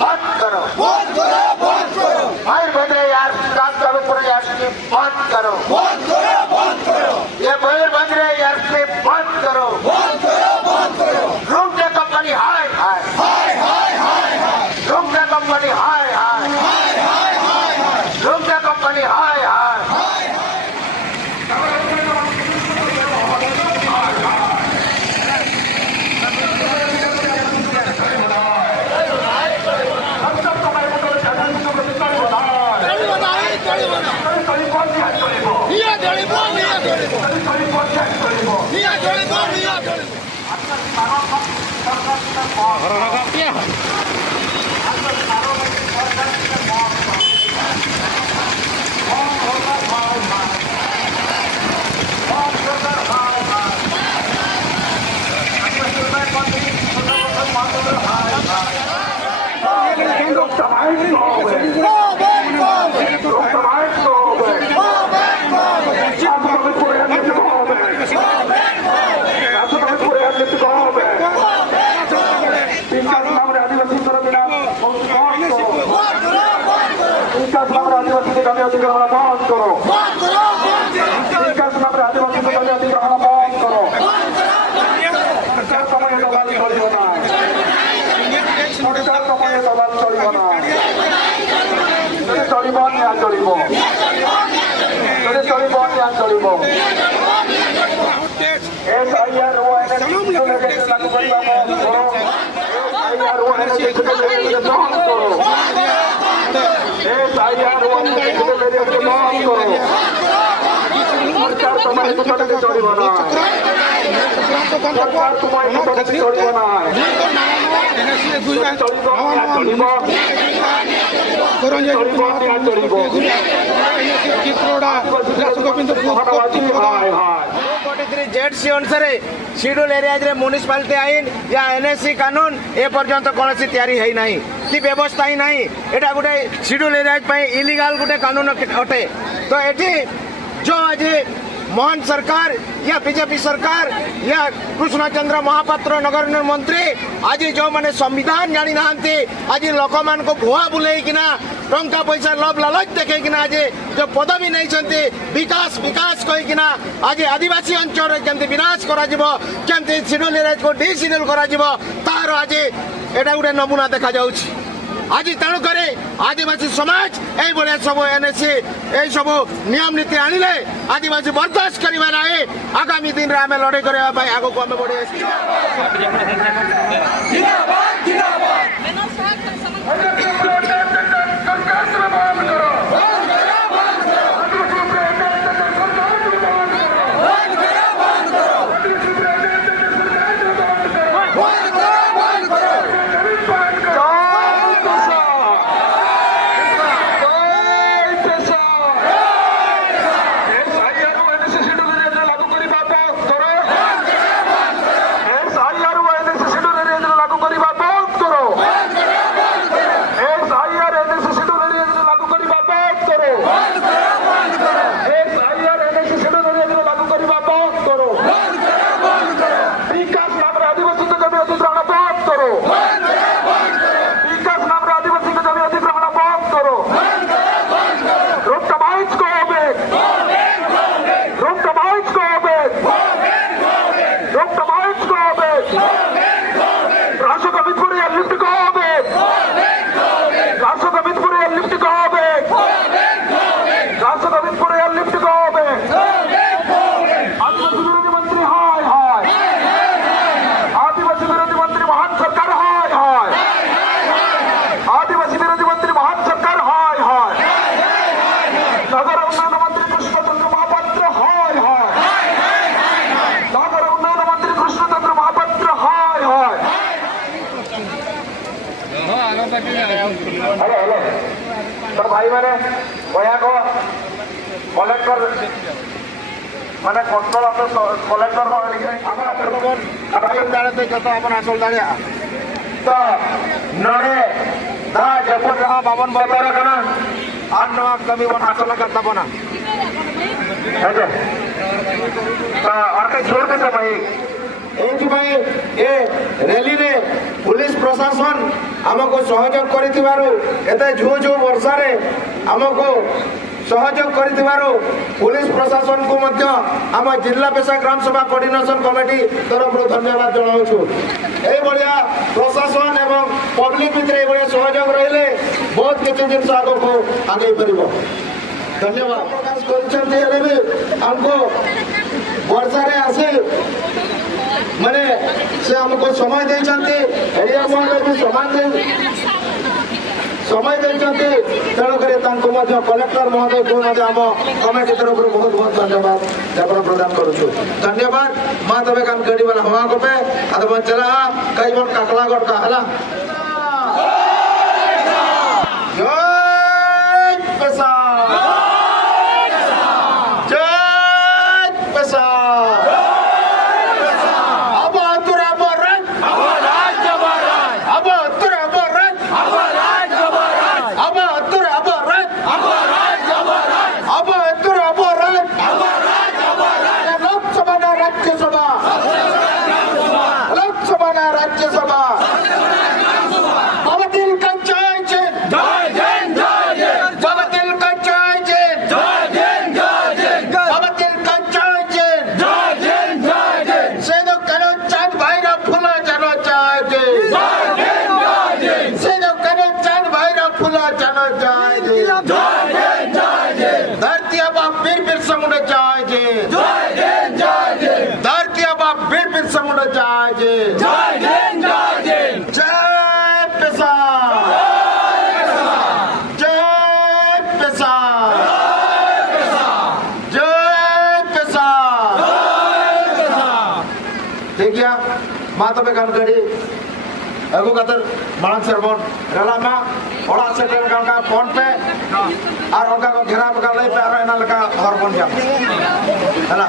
बंद करो, मयूर भद्रे यार कविपुर यार बंद करो, ये मयूर भद्रे यार बंद करो, रूम डे कंपनी हाय हाय, रूम डे कंपनी हाय हाय, रूम डे कंपनी हाय हाय। जेडसी अनुसार शेड्यूल एरिया म्युनिसिपालिटी आईन या एनएससी कानून ए पर्यंत कौन तैयारी है ना कि व्यवस्था ही ना एटा गोटे शेड्यूल एरिया इलीगल गोटे कानून अटे। तो ये जो आज मोहन सरकार या बीजेपी सरकार या कृष्णचंद्र महापात्र नगर मंत्री आज जो माने संविधान जानी ना आज लोक मान को भुआ बुलेकिना टंका पैसा लोभ लालच देखना आज जो पदवी नहीं विकास विकास कहीकिना आज आदिवासी अंचल केमती विनाश करमती शेड्यूल एरिया को डी शेड्यूल तार आज एटा गोटे नमूना देखा जाउछि। आज तेणुक आदिवासी समाज ये सब एनएससी ये सब नियम नीति आनिले आदिवासी बर्दाश्त करवा ना आगामी दिन में आम लड़ाई करने आग को आम बढ़े तो भाई मैंने कलेक्टर माने कंट्रोल कलेक्टर तो नड़े दा जपुर रहा बावन बतर कना आठ नवा कमी वन आसला करता बना है तो और के छोड़ दे भाई एक भाई ये रैली ने पुलिस प्रशासन आमको सहयोग करिथिबारु एते झू झू वर्षा रे आमको सहयोग करिथिबारु पुलिस प्रशासन को मध्य आम जिला पेशा ग्राम सभा कोऑर्डिनेशन कमिटी तरफ धन्यवाद जनाउछु। एई बलिया प्रशासन एवं पब्लिक भितरे बलिया सहयोग रहिले बहुत किछि जिनस आगो आगे परिबो। धन्यवाद प्रकाश करछन्ते हेले भी हमको वर्षा रे आसे माने से हमको समय देछन्ते एरिया मोहल्ले भी समय देछन्ते तेणु करे तांको मध्य कलेक्टर महोदय को मध्य हम कमिटी तरफ बहुत बहुत धन्यवाद ज्ञापन प्रदान करूछु। धन्यवाद मां तबे कान गाड़ी वाला हवा को पे अदब चला कई बार काकलागढ़ का हला जय पेशा धरती अब फिर बिरसा मुंडा जय जय धरती अब फिर बिरसा मुंडा जय जय जय पेशा जय पेशा जय पेशा ठीक है माँ तो बेकार गड़ी अगु कतर मानक सरबन रलामा ओड़ा सेटल का फोन पे और उनका घेरा बका ले पे और एना लका हर बन जा है ना।